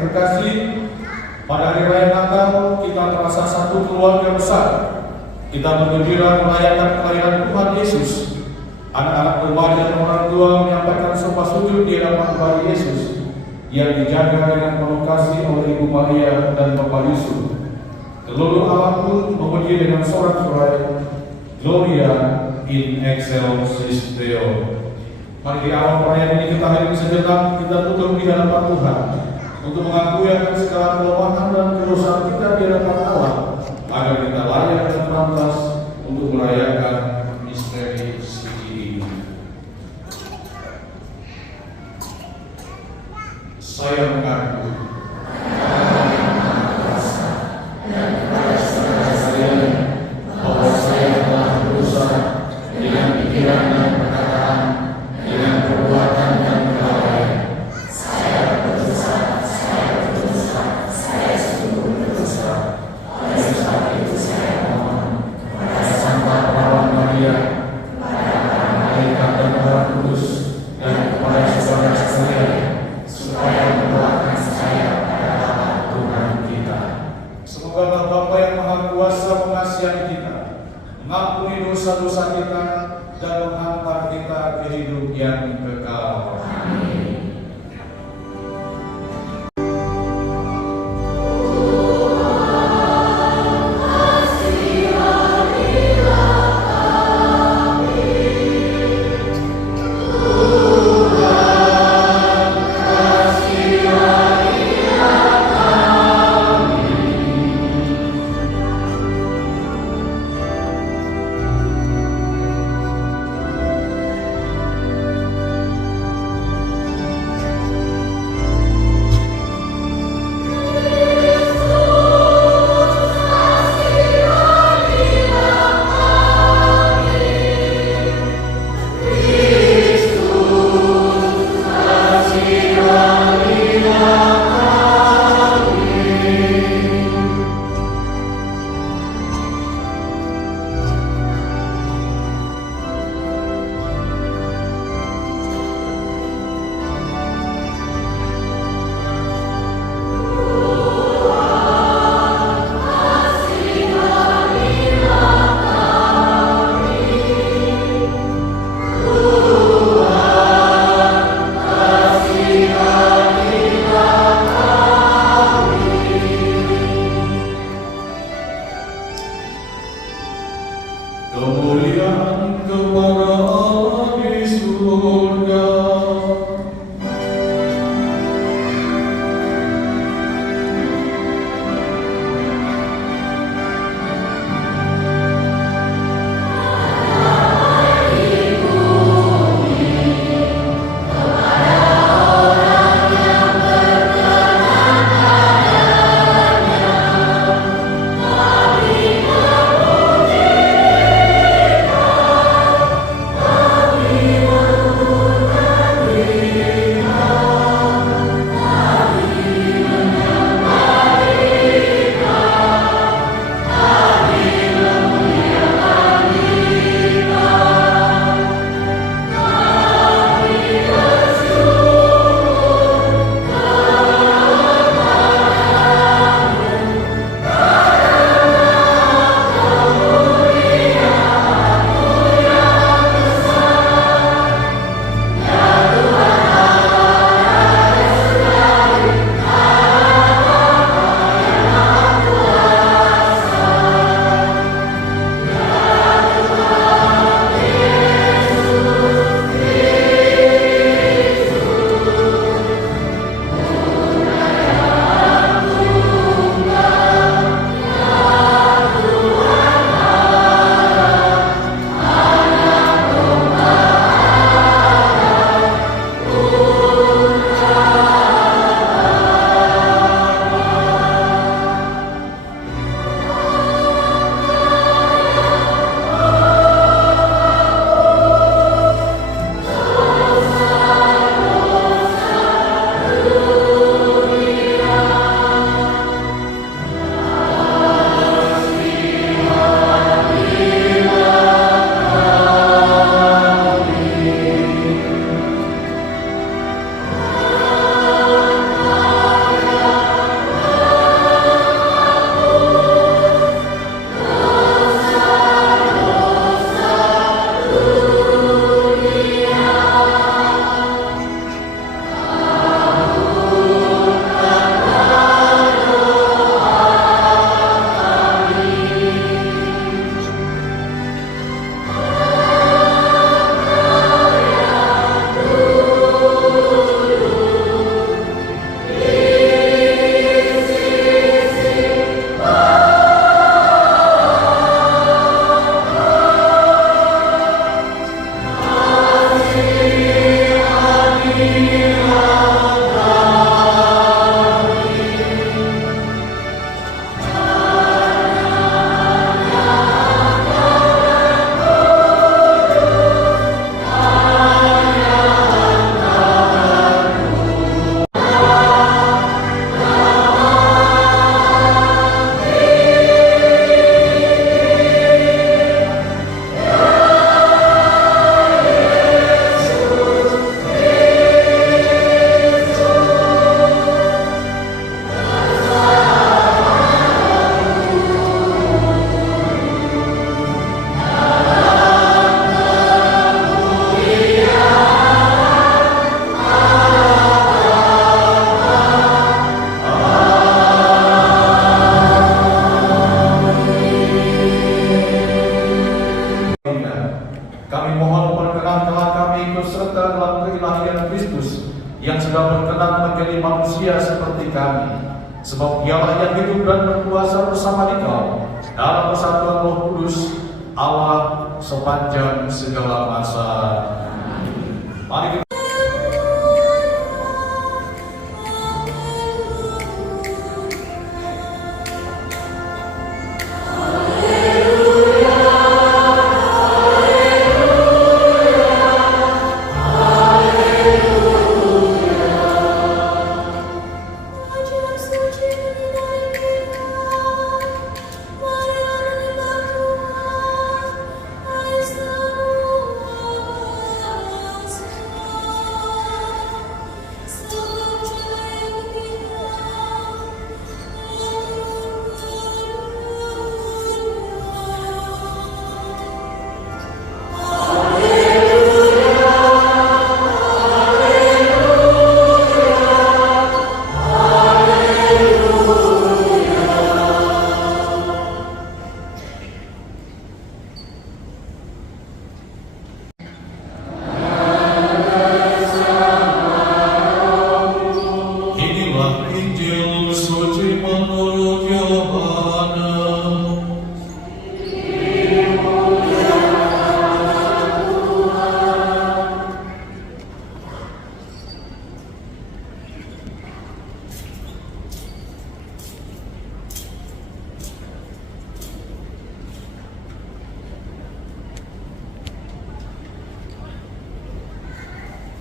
yang terkasih, pada hari raya Natal kita merasa satu keluarga besar. Kita bergembira merayakan kelahiran Tuhan Yesus. Anak-anak remaja dan orang tua menyampaikan sumpah sujud di hadapan bayi Yesus yang dijaga dengan penuh kasih oleh Ibu Maria dan Bapak Yusuf. Seluruh alam pun memuji dengan sorak-sorai, Gloria in excelsis Deo. Mari di awal perayaan ini kita hadir sejenak, kita tutup di hadapan Tuhan untuk mengakui akan segala kelemahan dan kedosaan kita di hadapan Allah, agar kita layak dan pantas untuk merayakan misteri suci ini. Saya mengaku bahwa saya telah berdosa dengan pikiran dan perkataan, dengan perbuatan dan kelalaian. Saya berdosa, saya sungguh berdosa. Oleh sebab itu saya mohon kepada Santa Perawan Maria, kepada para malaikat dan Roh Kudus, dan kepada saudara sekalian, supaya mendoakan saya seperti kami, sebab Dialah yang hidup dan berkuasa bersama Engkau dalam persatuan Roh Kudus, Allah sepanjang segala masa. Mari kita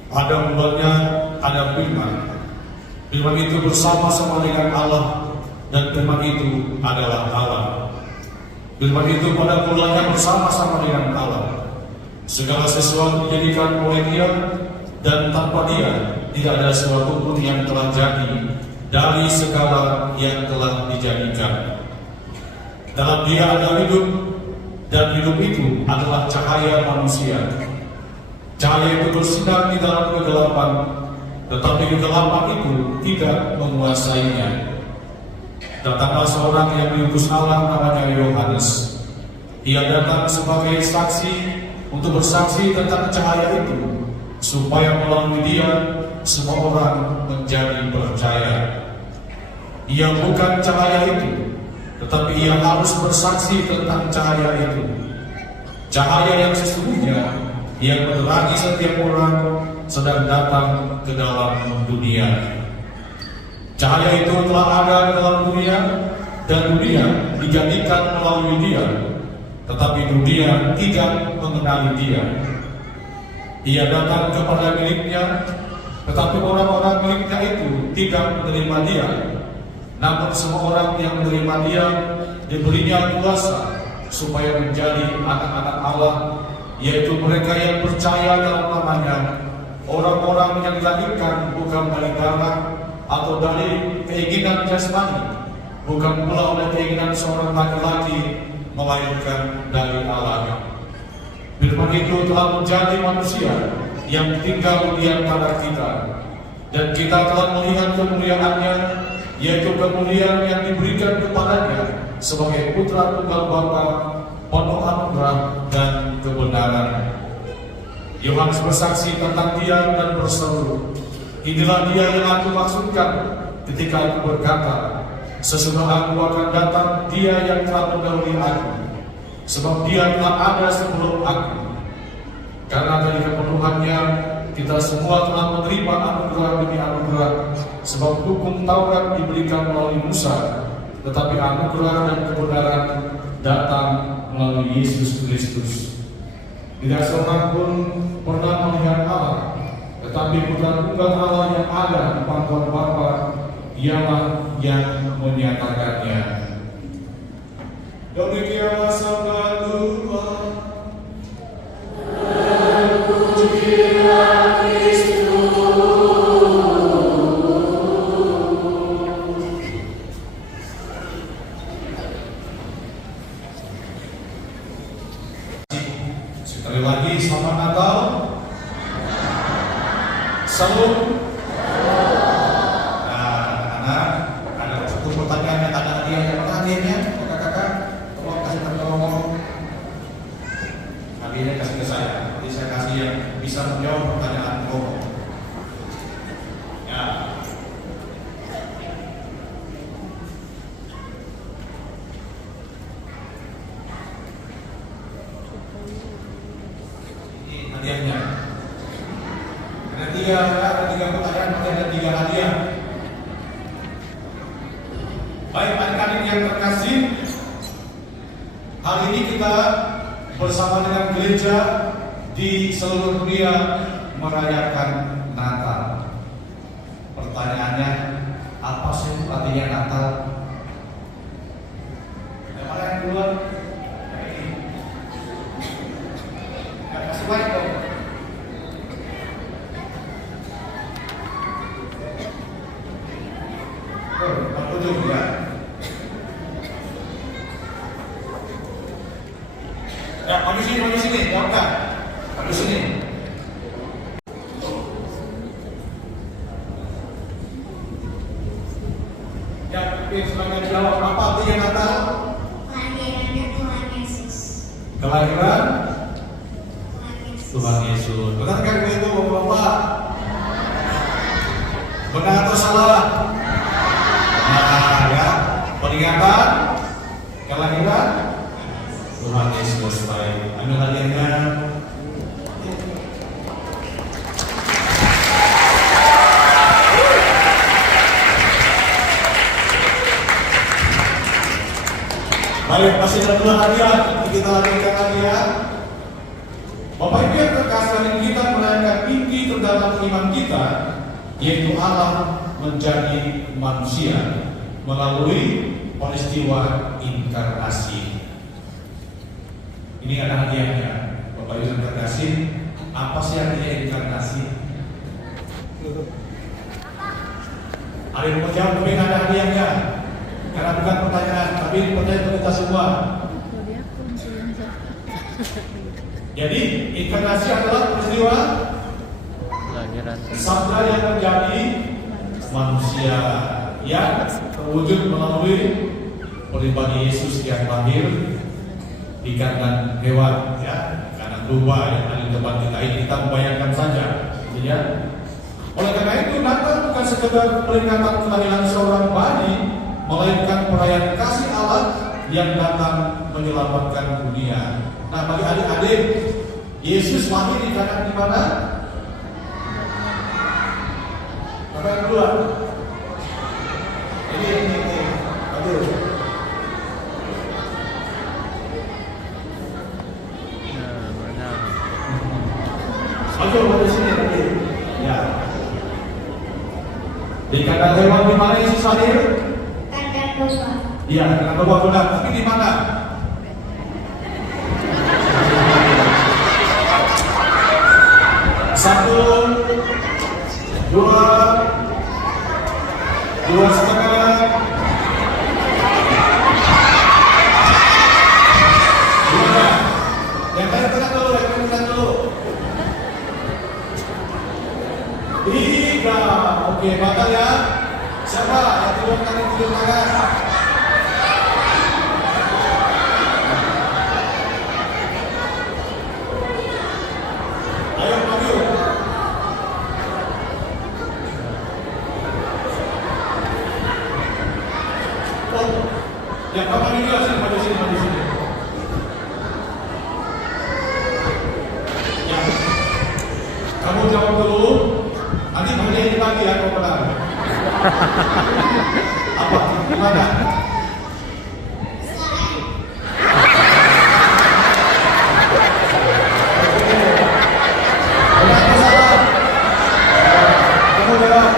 ada mulanya ada firman. Firman itu bersama-sama dengan Allah, dan firman itu adalah Allah. Firman itu pada mulanya bersama-sama dengan Allah. Segala sesuatu dijadikan oleh Dia, dan tanpa Dia tidak ada sesuatu pun yang telah jadi dari segala yang telah dijadikan. Dalam Dia ada hidup, dan hidup itu adalah cahaya manusia. Cahaya itu bersinar di dalam kegelapan, tetapi kegelapan itu tidak menguasainya. Datanglah seorang yang diutus Allah, namanya Yohanes. Ia datang sebagai saksi untuk bersaksi tentang cahaya itu, supaya melalui Dia semua orang menjadi percaya. Ia bukan cahaya itu, tetapi ia harus bersaksi tentang cahaya itu. Cahaya yang sesungguhnya yang menerangi setiap orang sedang datang ke dalam dunia. Cahaya itu telah ada di dalam dunia, dan dunia dijadikan melalui Dia, tetapi dunia tidak mengenali Dia. Ia datang kepada miliknya, tetapi orang-orang miliknya itu tidak menerima Dia. Namun semua orang yang menerima Dia diberinya kuasa supaya menjadi anak-anak Allah, yaitu mereka yang percaya dalam namanya, orang-orang yang dilahirkan bukan dari darah atau dari keinginan jasmani, bukan pula oleh keinginan seorang laki-laki, melainkan dari Allah. Firman itu telah menjadi manusia yang tinggal di antara kita, dan kita telah melihat kemuliaannya, yaitu kemuliaan yang diberikan kepadanya sebagai putra tunggal Bapa, penuh anugerah dan kebenaran. Yohanes bersaksi tentang Dia dan berseru, "Inilah Dia yang aku maksudkan ketika aku berkata, sesungguhnya aku akan datang, Dia yang telah mendahului aku, sebab Dia telah ada sebelum aku." Karena dari kepenuhannya kita semua telah menerima anugerah demi anugerah, sebab hukum Taurat diberikan melalui Musa, tetapi anugerah dan kebenaran datang melalui Yesus Kristus. Tidak seorang pun pernah melihat Allah, tetapi putra tunggal Allah yang ada di pangkuan Bapa, Dialah yang menyatakannya. Demikianlah sabda Tuhan. Terpujilah Kristus. Sekali lagi selamat Natal. Salam. Nah, anak-anak, ada satu pertanyaan yang ada hadiah yang terakhirnya, kakak-kakak, tolong kasih tahu tiga pertanyaan, ada tiga hadiah. Baik adik-adik yang terkasih, hari ini kita bersama dengan gereja di seluruh dunia merayakan Natal. Pertanyaannya, apa sih artinya Natal? Yang mana yang duluan? Gak kasih baik dong. Ya. Ya, maju sini, jawabkan. Maju sini. Ya, silakan jawab. Apa artinya Natal? Kelahirannya Tuhan Yesus. Kelahiran Tuhan Yesus. Benar kan itu, Bapak? Benar atau salah? Nah, ya, peringatan kelahiran Tuhan Yesus. Baik, ambil hadiahnya. Baik, masih ada dua hadiah. Kita lanjutkan hadiah. Bapak Ibu yang terkasih, kita merayakan inti terdalam iman kita, yaitu Allah menjadi manusia melalui peristiwa inkarnasi. Ini ada hadiahnya, Bapak Ibu yang terkasih. Apa sih artinya inkarnasi? Ada yang mau jawab, tapi ada hadiahnya. Karena bukan pertanyaan, tapi ini pertanyaan kita semua. Jadi inkarnasi adalah peristiwa sabda yang menjadi manusia yang terwujud melalui pribadi Yesus yang lahir di kandang hewan, ya, kandang domba yang ada di depan kita ini. Kita membayangkan saja, ya. Oleh karena itu, Natal bukan sekedar peringatan kelahiran seorang bayi, melainkan perayaan kasih Allah yang datang menyelamatkan dunia. Nah, bagi adik-adik, Yesus lahir di kandang di mana? Apa yang kedua? Ini. Aduh. Aduh, pada sini. Ya. Di kandang hewan di mana Yesus lahir? Kandang domba. Iya, kandang domba benar. Tapi di mana? Satu, dua setengah, dua. Yang tengah dulu, tiga. Oke, batal ya. Siapa yang tidur tangan? Ayo maju. Ya, kamu ini juga maju sini. Ya, kamu jawab dulu. Nanti bagian lagi ya, kau benar. Apa? Gimana? Benar atau salah? Kamu jawab.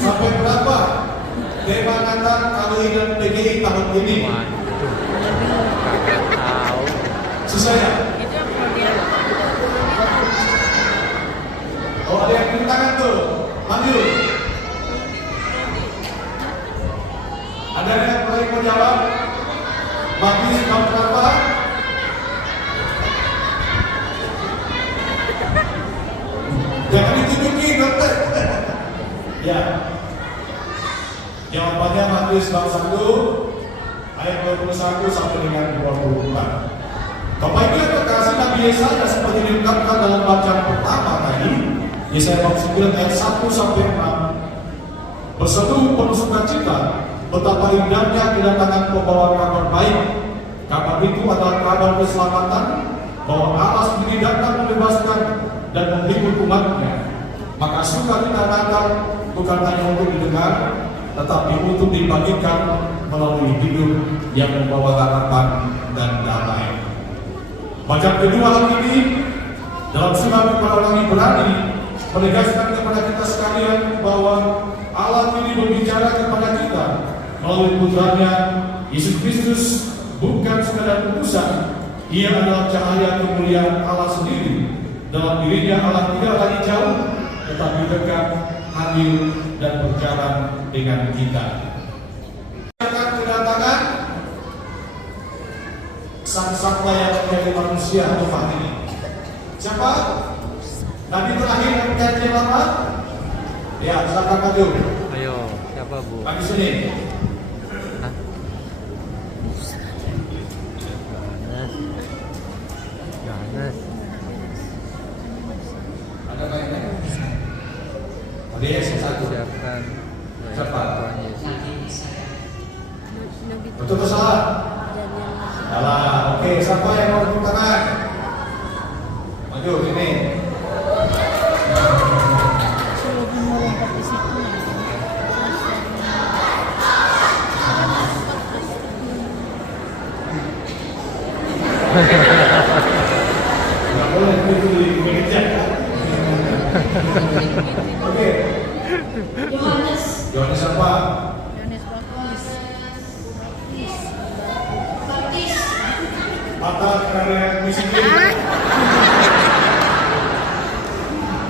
Sampai berapa tema Natal kelahiran PGI tahun ini? Susah ya? Oh, ada yang beri tangan tuh, maju. Ada yang mau jawab? Magnis tahun berapa? Jangan ditunjukin, dokter. Ya. Jawabannya Matius bab 1 ayat 21 sampai dengan 24. Bapak Ibu yang terkasih, Nabi Yesaya seperti diungkapkan dalam bacaan pertama tadi, Yesaya 9 ayat 1 sampai 6. Berseru penuh sukacita, betapa indahnya kedatangan pembawa kabar baik. Kabar itu adalah kabar keselamatan, bahwa Allah sendiri datang membebaskan dan menghibur umatnya. Maka sukacita Natal bukan hanya untuk didengar, tetapi untuk dibagikan melalui hidup yang membawa harapan dan damai. Bacaan kedua hari ini dalam surat kepada orang Ibrani menegaskan kepada kita sekalian bahwa Allah kini berbicara kepada kita melalui putranya Yesus Kristus, bukan sekadar utusan. Ia adalah cahaya kemuliaan Allah sendiri. Dalam dirinya Allah tidak lagi jauh, tetapi dekat, hadir dan berjalan dengan kita. Kedatangan sang yang menjadi manusia umat ini. Siapa? Nabi terakhir yang berjanji lama? Ya, silakan maju. Ayo, siapa Bu? Bagi sini. Hah? Johannes. Ada lainnya? Ada Yesus satu. Siapkan Siapa? Tuhan Yesus. Betul atau salah? Salah. Oke, siapa yang mau tepuk tangan? Maju sini. Nggak boleh itu di meja. Oke. Yohanes. Yohanes apa? Baptis. Mata karena misi ini.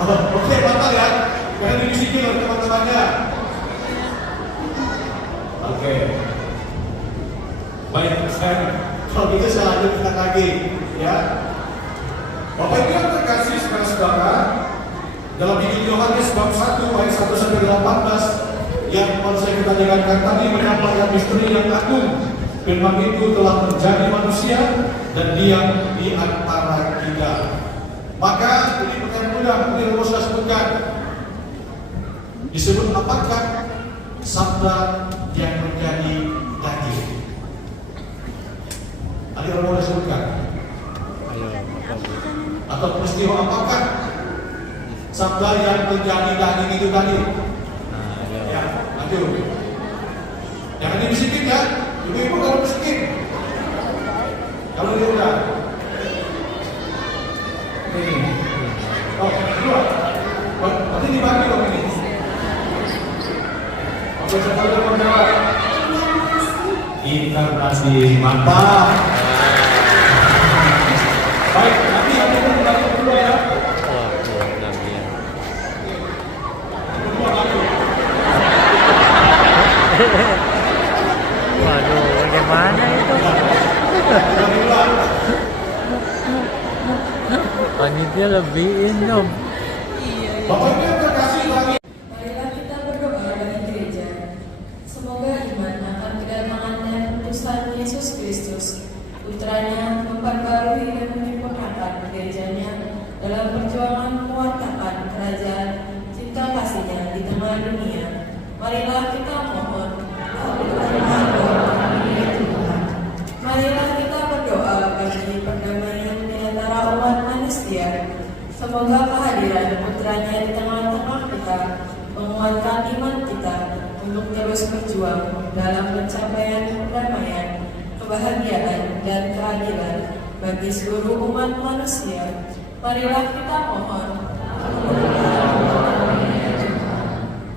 Oke, mata ya. Karena misi ini teman-temannya. Oke. Baik, sekarang kalau gitu saya lanjutkan lagi, ya. Bapak Ibu yang terkasih saudara-saudara, dalam Injil Yohanes bab 1 ayat 1 sampai 18 yang baru saya kita dengarkan tadi menampakkan misteri yang agung. Firman itu telah menjadi manusia dan diam di antara kita. Maka ini pertanyaan mudah, ini harus saya sebutkan. Disebut apakah sabda yang menjadi daging? Ada yang mau disebutkan? Ayo, apa Bu? Atau peristiwa apakah sabda yang menjadi daging itu tadi? Nah, ayo. Ya, lanjut. Jangan dibisikin ya. Ibu-ibu kalau bisikin. Kalau dia udah. Ini. Oh, dua. Nanti dibagi dong ini. Oke, siapa yang mau jawab? Inkarnasi. Mantap. Baik, nanti aku mau bagi dulu ya. Oh, Nabi ya. Dua lagi. Waduh, bagaimana itu? Dua. Panitia lebihin dong. Bapak Ibu yang terkasih lagi. Marilah kita berdoa bagi gereja. Semoga iman akan kedatangan dan utusan Yesus Kristus, putranya, memperbarui dan menyempurnakan gerejanya dalam perjuangan mewartakan kerajaan cinta kasihnya di tengah dunia. Marilah kita mohon. Marilah kita berdoa bagi perdamaian di antara umat manusia. Semoga kehadiran putranya di tengah-tengah kita menguatkan iman kita untuk terus berjuang dalam pencapaian perdamaian, kebahagiaan, dan keadilan bagi seluruh umat manusia. Marilah kita mohon.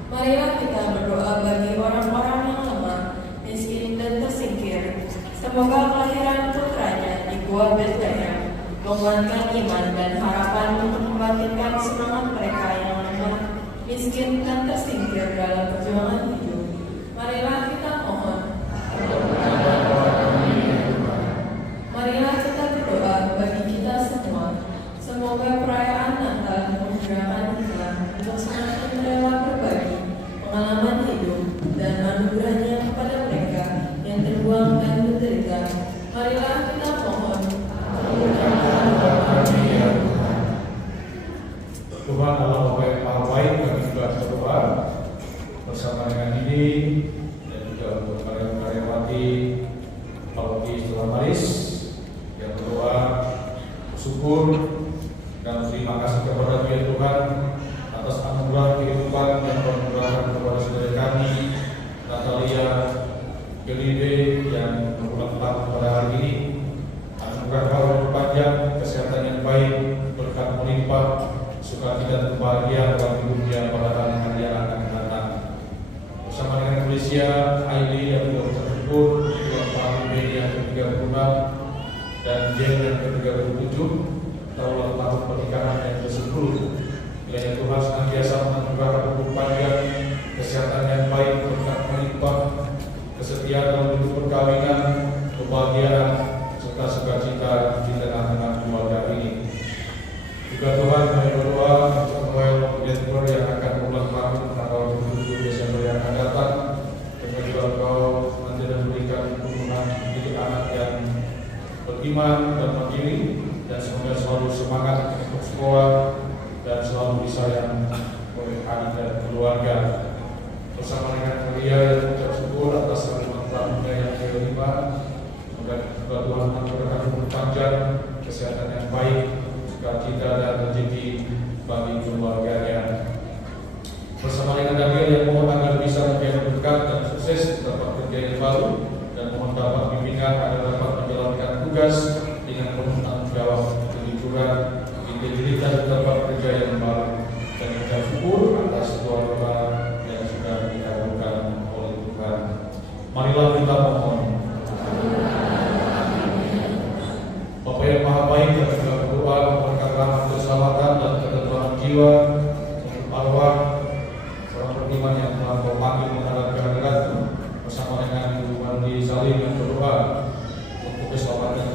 Marilah kita berdoa bagi orang-orang yang lemah, miskin, dan tersingkir. Semoga kelahiran putranya di Gua Betlehem menguatkan iman dan harapan untuk membangkitkan semangat mereka yang lemah, miskin, dan tersingkir dalam perjuangan hidup. Marilah kita mohon. Marilah kita berdoa bagi kita semua. Semoga perayaan Natal memudahkan kita untuk semakin rela berbagi pengalaman hidup dan anugerahnya kepada mereka yang terbuang dan menderita. Marilah kita mohon. Andi dan juga untuk karyawan-karyawati Paroki Setelah Maris yang berdoa, bersyukur dan terima kasih kepada Dia Tuhan atas anugerah kehidupan dan pengurahan kepada saudara kami Natalia Gelide yang berulang tahun pada hari ini. Anugerah umur panjang, kesehatan yang baik, berkat melimpah, sukacita dan kebahagiaan dalam hidupnya pada hari-hari yang akan datang. Bersama dengan Felicia, Aili yang juga bersyukur, Tuhan Pak yang ke-36 dan Jen yang ke-37, tahun tahun pernikahan yang ke-10. Kiranya Tuhan senantiasa menganugerahkan umur panjang, kesehatan yang baik, berkat melimpah, kesetiaan dalam hidup perkawinan, kebahagiaan, serta sukacita di tengah-tengah keluarga ini. Juga Tuhan kami berdoa untuk Noel Jennifer yang akan berulang tahun tanggal 27 Desember yang akan datang. Dan juga Engkau nanti memberikan hubungan didik anak yang beriman dan mandiri, dan semoga selalu semangat untuk sekolah dan selalu disayang oleh adik dan keluarga. Bersama dengan Maria yang mengucap syukur atas kalimat tahunnya yang kelima, semoga Tuhan memberikan umur panjang, kesehatan yang baik, sukacita dan rezeki bagi keluarganya. Bersama dengan Daniel yang mohon agar bisa menjadi berkat dan sukses dapat kerja yang baru, dan mohon dapat bimbingan agar dapat menjalankan tugas dengan penuh tanggung jawab, kejujuran, integritas dapat kerja yang baru, dan mengucap syukur atas doa-doa yang sudah dikabulkan oleh Tuhan. Marilah kita mohon. Bapa yang Maha Baik, kami juga berdoa memohonkan rahmat keselamatan dan ketentraman jiwa untuk arwah orang beriman yang telah Kau panggil menghadap kehadirat-Mu, bersama dengan Ibu Mandi Salim yang berdoa untuk keselamatan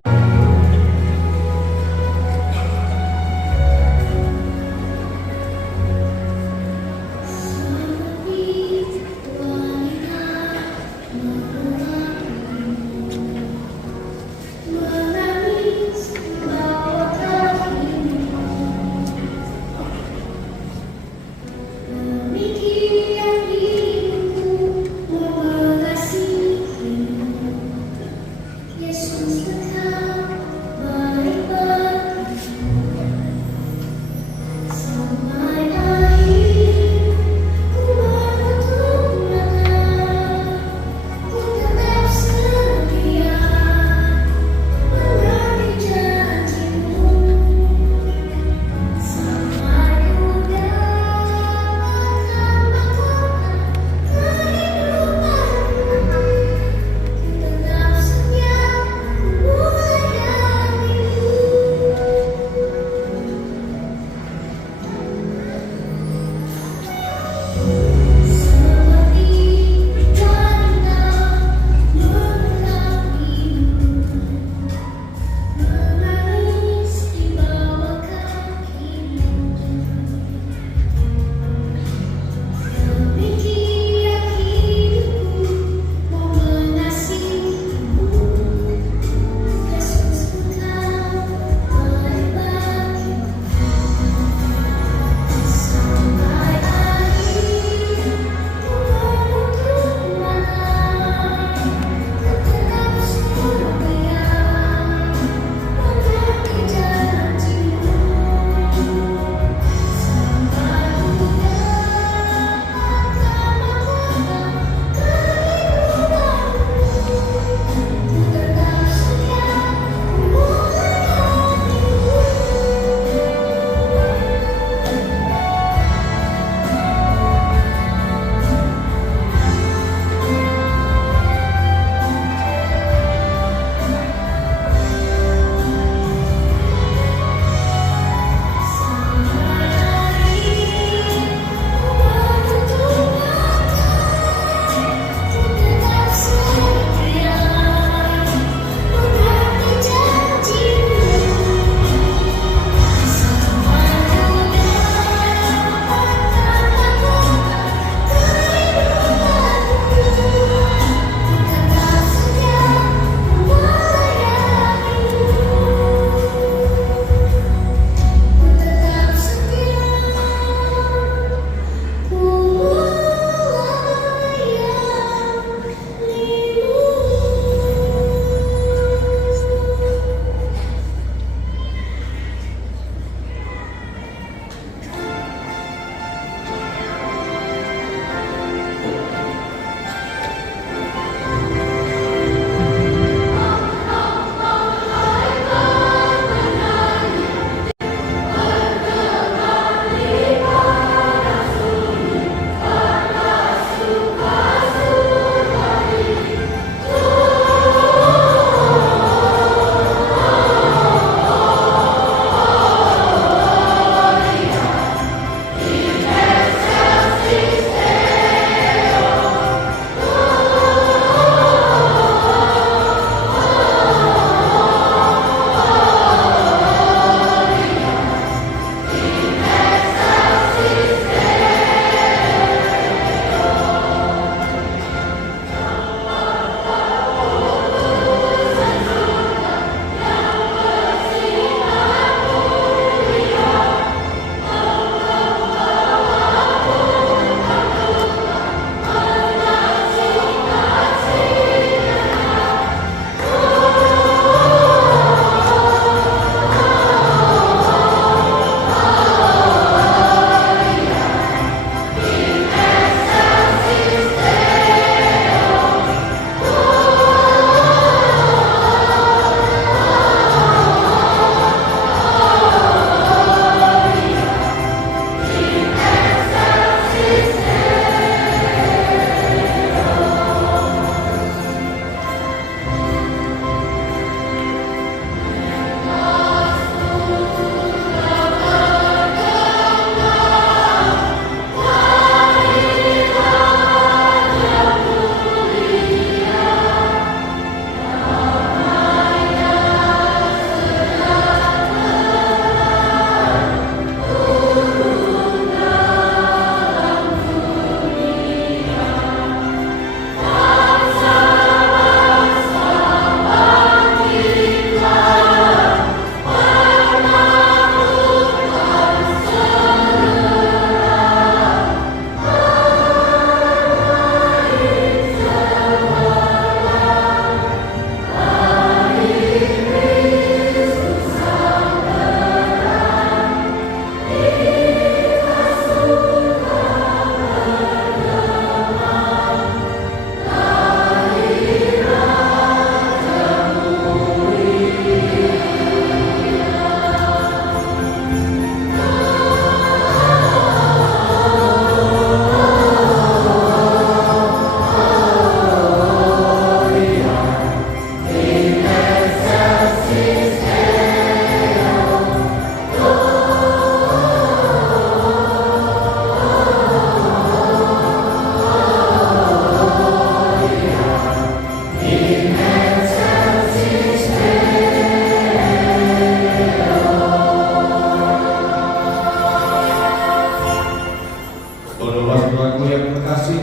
saudara-saudaraku yang terkasih,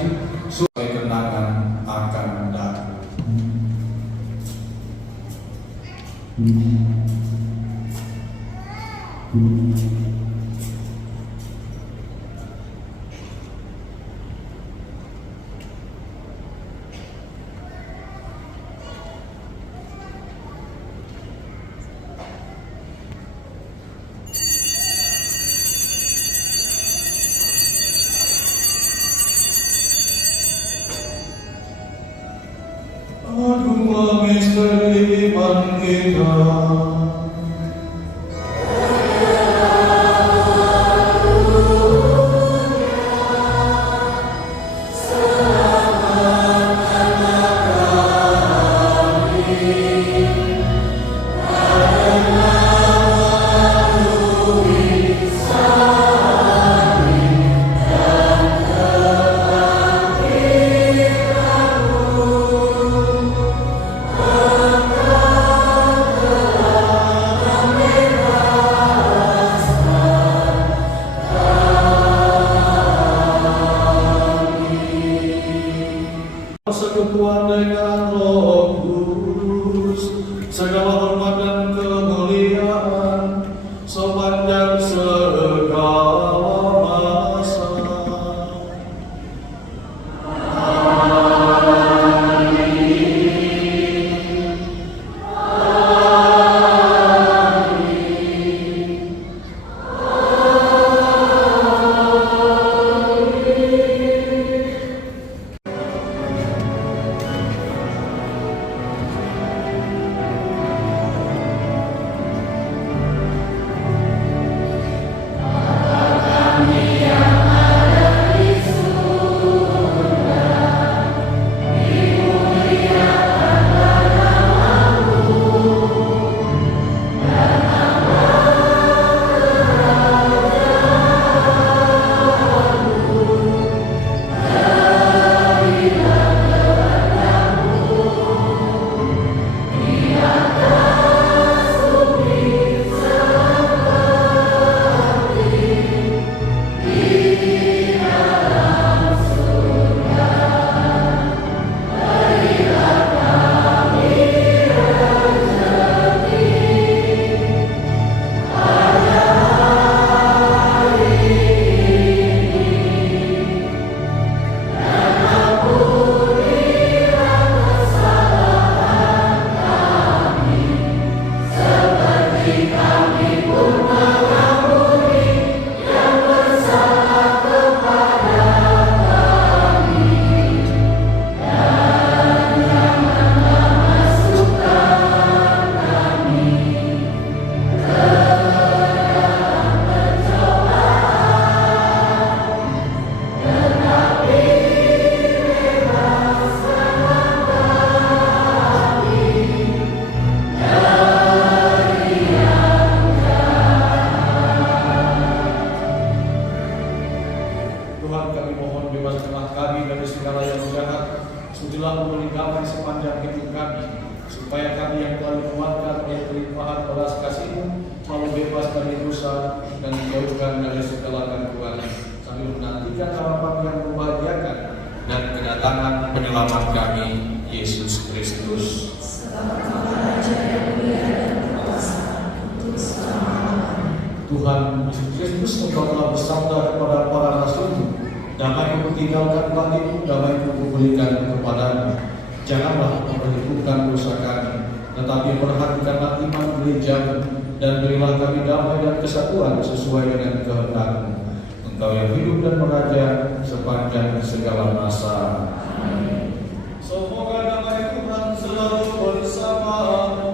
supaya kenangan akan datang. Aduh, misteri iman kita. Persekutuan dengan Roh Kudus, segala hormat dan kemuliaan sepanjang segala masa. Tuhan, kami mohon bebaskanlah kami dari segala yang jahat. Sudilah memberi damai sepanjang hidup kami, supaya kami yang telah dikuatkan oleh kelimpahan belas kasih-Mu selalu bebas dari dosa dan dijauhkan dari segala gangguan, sambil menantikan harapan yang membahagiakan dan kedatangan penyelamat kami, Yesus Kristus. Tuhan Yesus Kristus, Engkau telah bersabda kepada para rasul-Mu, damai Ku tinggalkan bagimu, damai Ku berikan kepadamu. Janganlah memperhitungkan dosa kami, tetapi perhatikanlah iman gereja-Mu, dan berilah kami damai dan kesatuan sesuai dengan kehendak-Mu. Engkau yang hidup dan meraja sepanjang segala masa. Amin. Semoga damai Tuhan selalu bersamamu.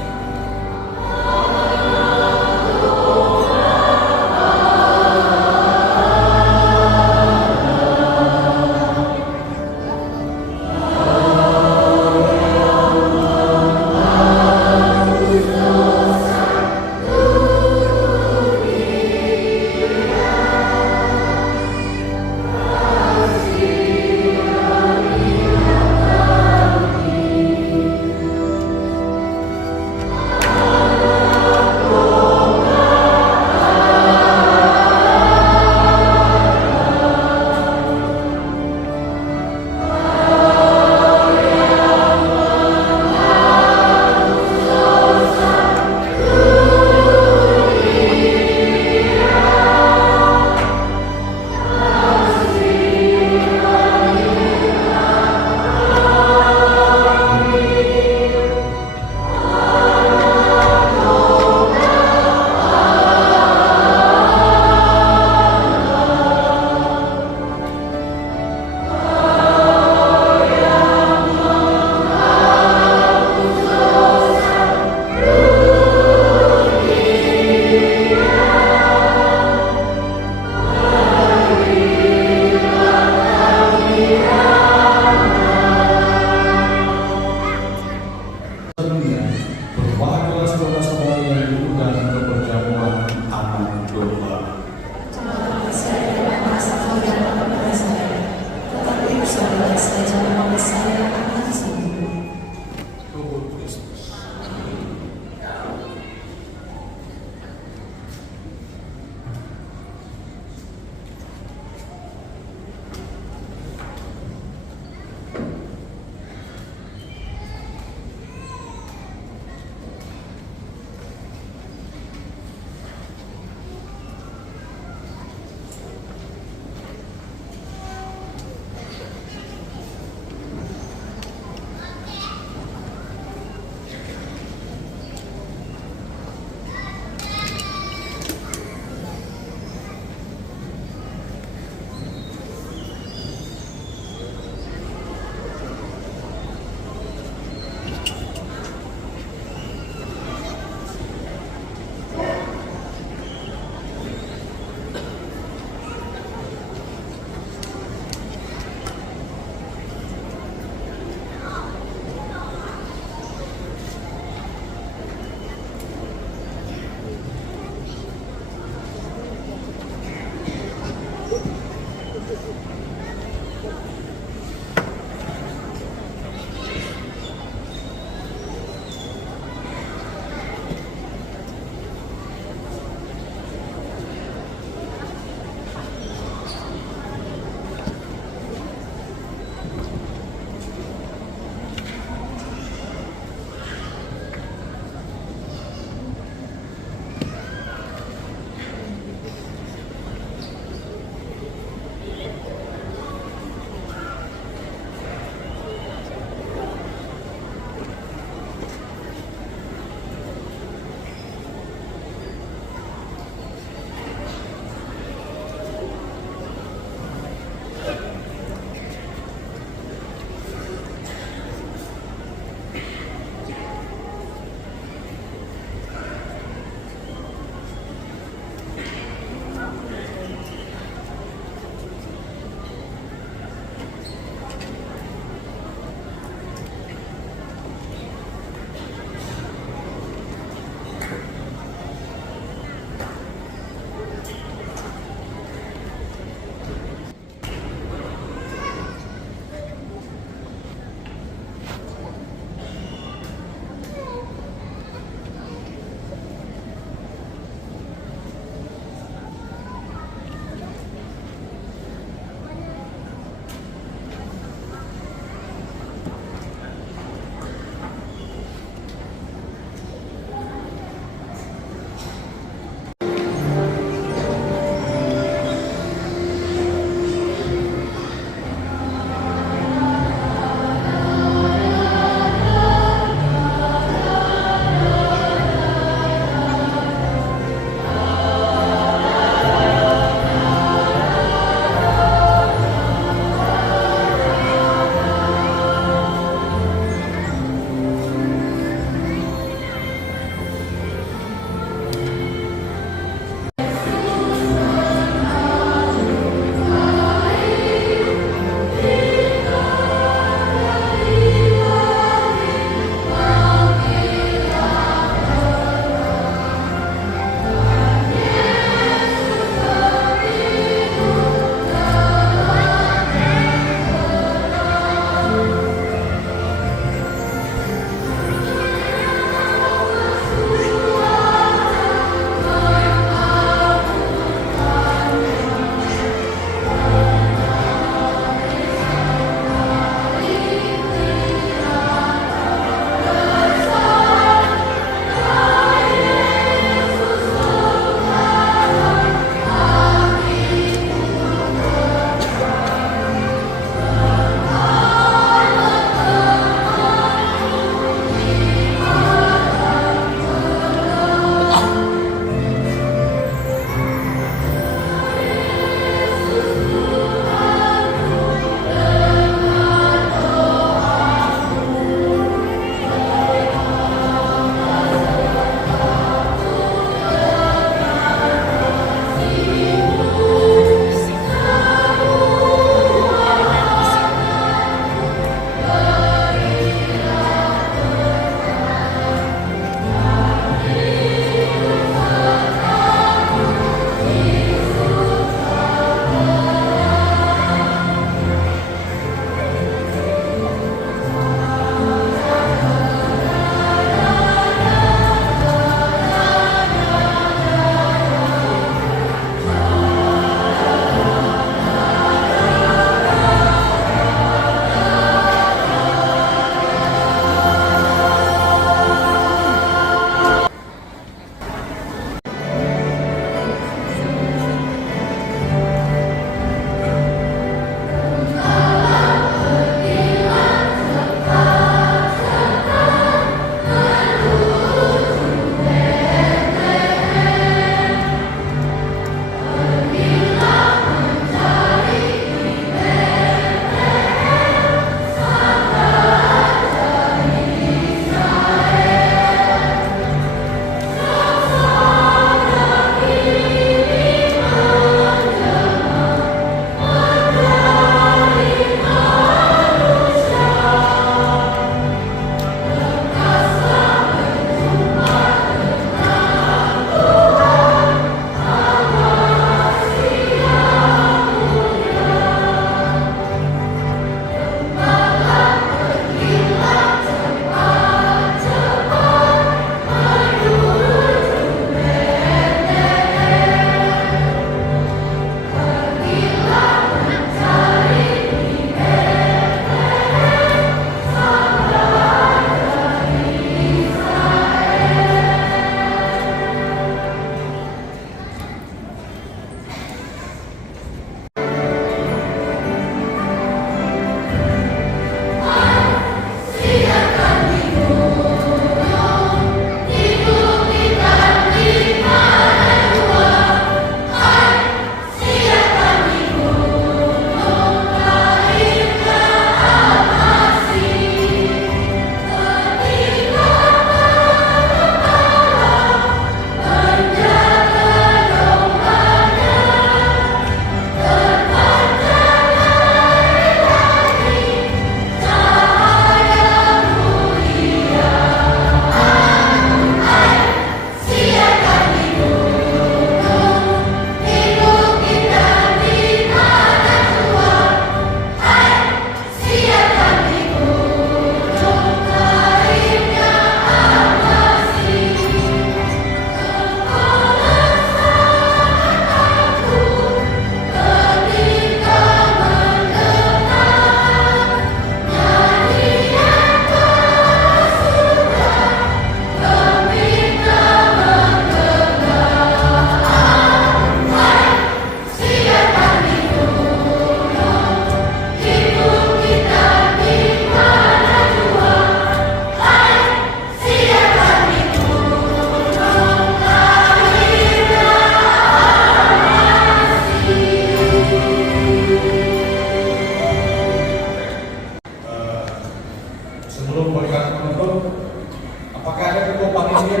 ada ketua panitia?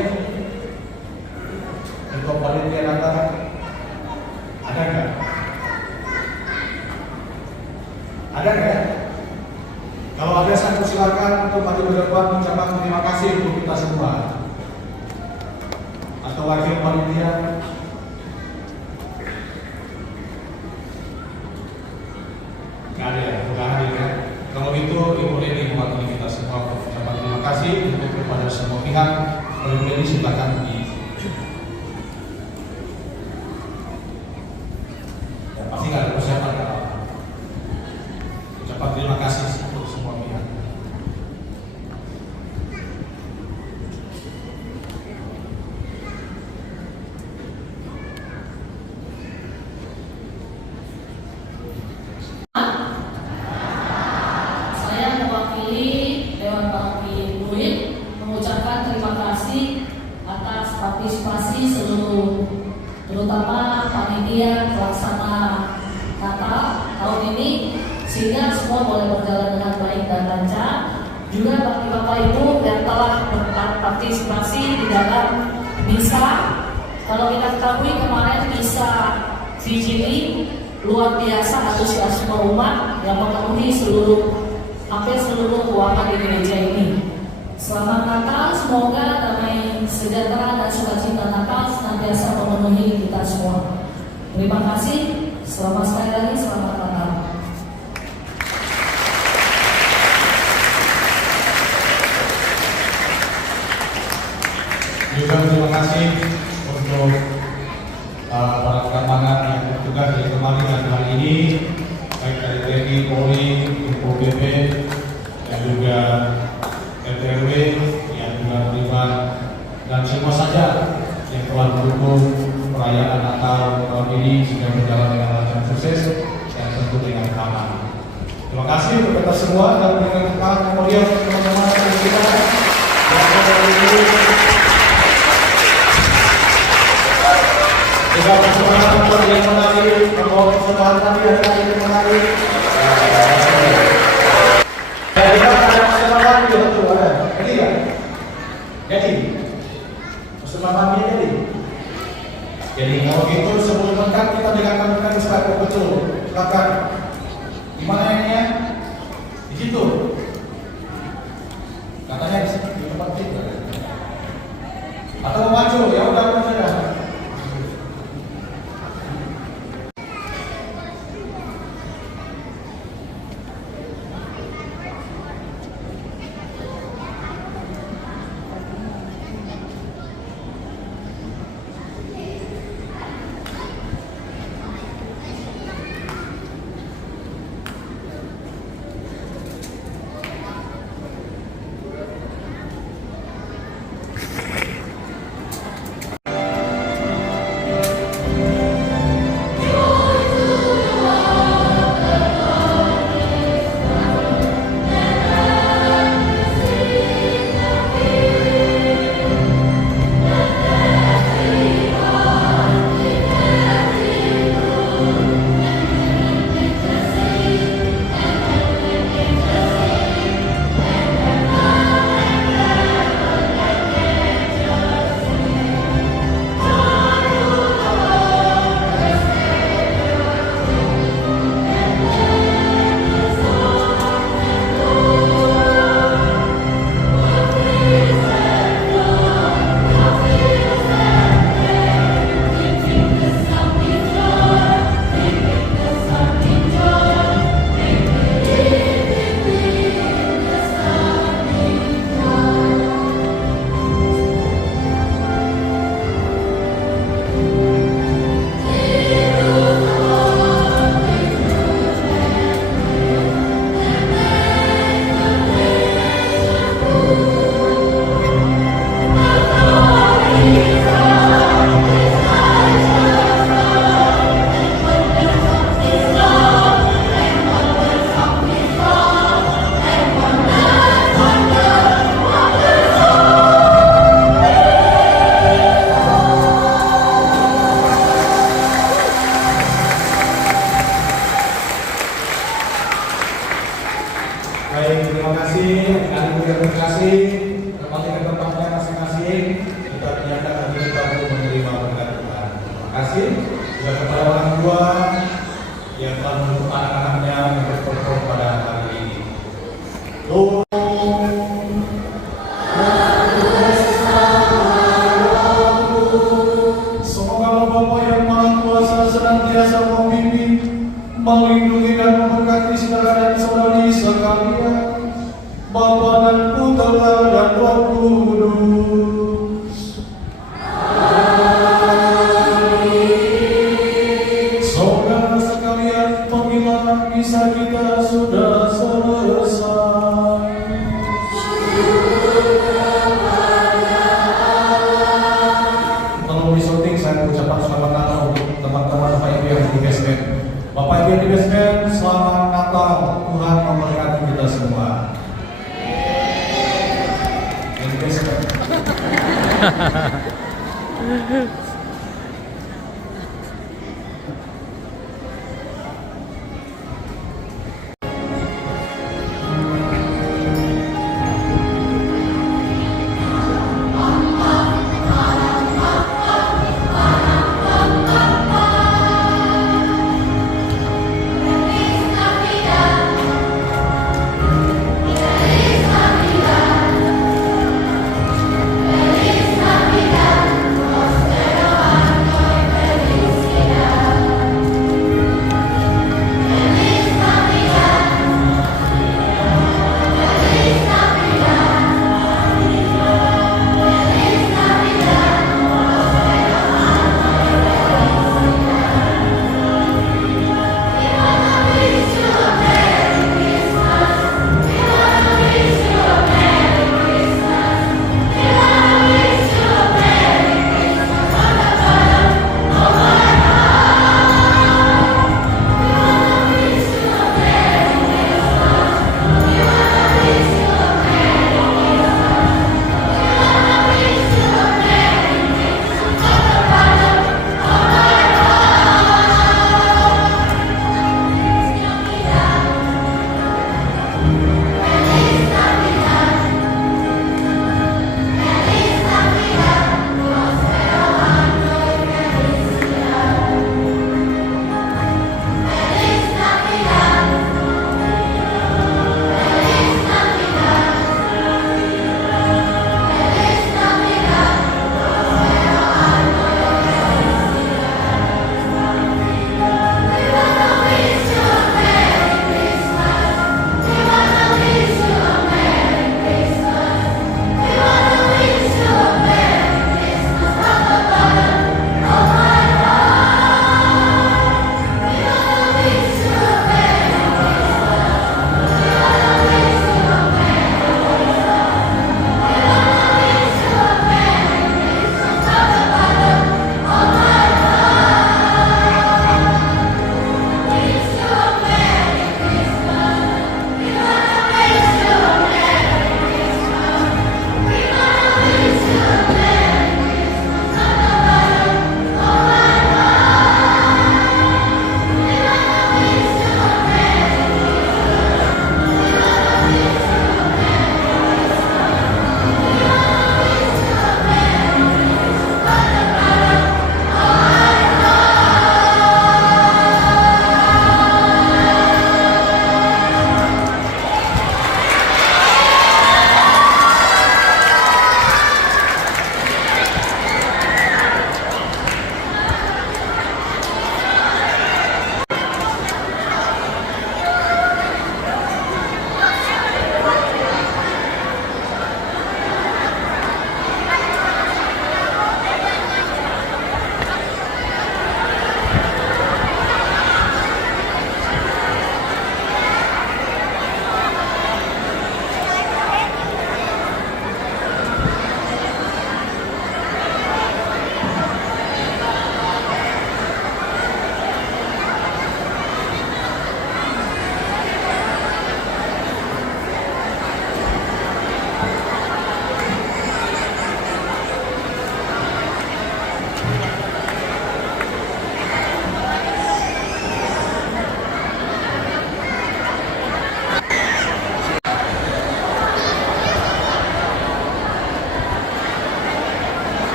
Ketua panitia Natal? Ada nggak? Ada nggak? Kalau ada, saya silakan untuk maju ke depan mengucapkan terima kasih untuk kita semua. Atau wakil panitia? Nggak ada ya, nggak hadir ya. Kalau itu, Ibu Leni mewakili kita semua untuk mengucapkan terima kasih untuk kepada semua pihak. Kalau Ibu Leni silakan di. Ya, pasti nggak ada persiapan apa. Ucapan terima kasih untuk semua pihak. Saya mewakili Dewan Panitia Buin mengucapkan terima kasih atas partisipasi seluruh, terutama panitia pelaksana Natal tahun ini, sehingga semua boleh berjalan dengan baik dan lancar. Juga bagi Bapak Ibu yang telah berpartisipasi di dalam misa. Kalau kita ketahui kemarin misa vigili luar biasa, antusiasme umat yang memenuhi hampir seluruh ruangan di gereja ini. Selamat Natal, semoga damai sejahtera dan sukacita Natal senantiasa memenuhi kita semua. Terima kasih, selamat sekali lagi, selamat Natal. Juga terima kasih untuk para keamanan yang bertugas di kemarin dan hari ini, baik dari TNI, Polri, Info BP, dan juga RTRW yang juga terlibat, dan semua saja yang telah mendukung perayaan Natal tahun ini sudah berjalan dengan lancar, sukses, dan tentu dengan aman. Terima kasih untuk kita semua dan dengan tepat kemudian teman-teman kita yang ada di sini. Juga persembahan yang menarik, membawa persembahan tadi yang menarik. Jadi ada persembahan juga tuh ada. Jadi kan? Jadi persembahannya jadi. Jadi kalau gitu sebelum lengkap kita dengarkan secara betul. Silakan. Di mana ini ya? Di situ. Katanya di situ di tempat itu. Atau mau maju? Ya udah saja. kasih juga kepada orang tua yang telah mendukung anak-anaknya yang berkorban pada hari ini. Semoga Bapa yang Maha Kuasa senantiasa membimbing, melindungi dan memberkati saudara dan saudari sekalian, Bapa dan Putra dan Roh Kudus. Saudara sekalian, pemilahan misa kita sudah selesai. Tolong disunting saya ucapan selamat Natal untuk teman-teman Bapak Ibu yang di basement. Bapak Ibu yang di basement, selamat Natal. Tuhan memberkati kita semua. Yang di basement.